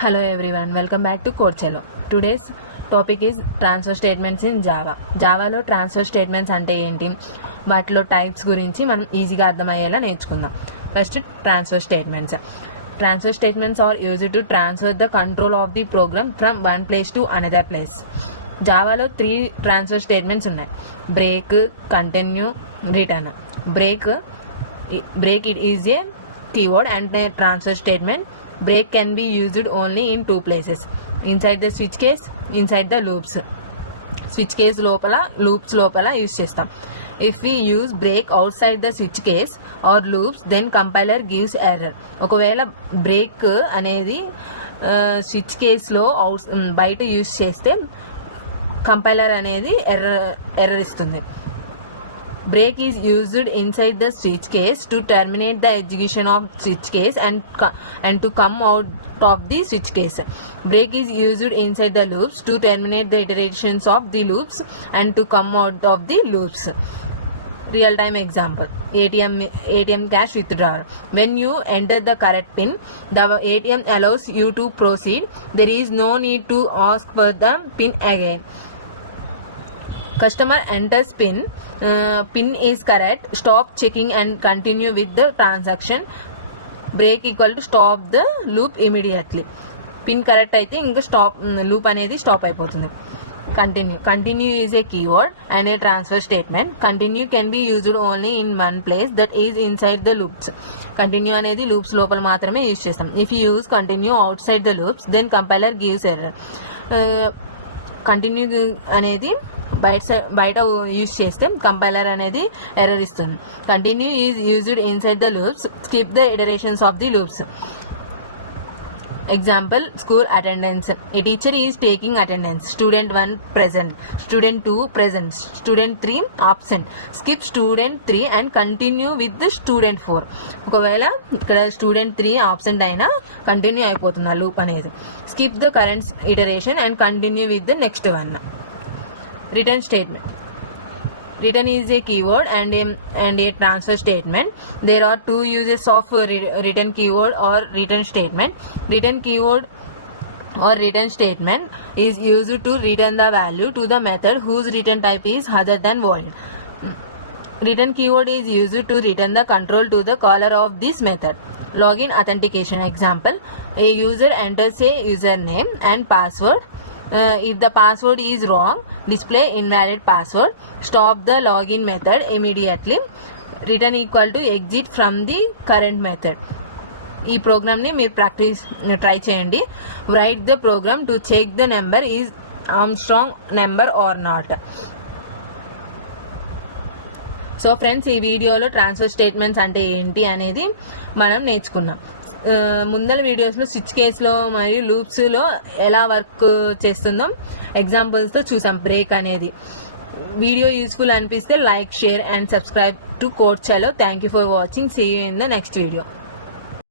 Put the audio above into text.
Hello everyone, welcome back to Coachella. Today's topic is transfer statements in Java. Java transfer statements ante enti, vaatlo types gurinchi manam easy ga ardhamayyela నేర్చుకుందాం. First, transfer statements. Transfer statements are used to transfer the control of the program from one place to another place. Java lo 3 transfer statements ఉన్నాయి. Break, continue, return. Break it is a keyword and a transfer statement. Break can be used only in two places, inside the switch case, inside the loops. Switch case lopala, loops lopala use chestam. If we use break outside the switch case or loops, then compiler gives error. ఒకవేళ break అనేది switch కేస్లో బయట use చేస్తే compiler అనేది error ఇస్తుంది. Break is used inside the switch case to terminate the execution of switch case and to come out of the switch case. Break is used inside the loops to terminate the iterations of the loops and to come out of the loops. Real time example: ATM cash withdrawal. When you enter the correct pin, the ATM allows you to proceed. There is no need to ask for the pin again. Customer enters pin is correct, stop checking and continue with the transaction. Break equal to stop the loop immediately. Pin correct అయితే ఇంకా stop loop అనేది stop అయిపోతుంది. Continue is a keyword and a transfer statement. Continue can be used only in one place, that is inside the loops. Continue అనేది loops లోపల మాత్రమే use చేస్తాం. If you use continue outside the loops, then compiler gives error. Continue అనేది బయట use చేస్తే compiler అనేది error ఇస్తుంది. Continue is used inside the loops. Skip the iterations of the loops. Example: school attendance. A teacher is taking attendance. Student 1 present, student 2 present, student 3 absent. Skip student 3 and continue with the student 4. ఒకవేళ ఇక్కడ student 3 absent అయినా continue అయిపోతుంది ఆ loop అనేది. Skip the current iteration and continue with the next one. Return statement. Return is a keyword and a transfer statement. There are two uses of return keyword or return statement. Return keyword or return statement is used to return the value to the method whose return type is other than void. Return keyword is used to return the control to the caller of this method. Login authentication. Example: a user enters a username and password. If the password is wrong, display invalid password. Stop the login method immediately. Return equal to exit from the current method. ఈ ప్రోగ్రామ్ని మీరు try చేయండి. Write the program to check the number is Armstrong number or not. So friends, ఈ వీడియోలో transfer statements అంటే ఏంటి అనేది మనం నేర్చుకున్నాం. ముందల వీడియోస్లో స్విచ్ కేస్లో మరియు లూప్స్లో ఎలా వర్క్ చేస్తుందో ఎగ్జాంపుల్స్తో చూసాం. బ్రేక్ అనేది. వీడియో యూస్ఫుల్ అనిపిస్తే like, share and subscribe to Coachella. Thank you for watching. See you in the next video.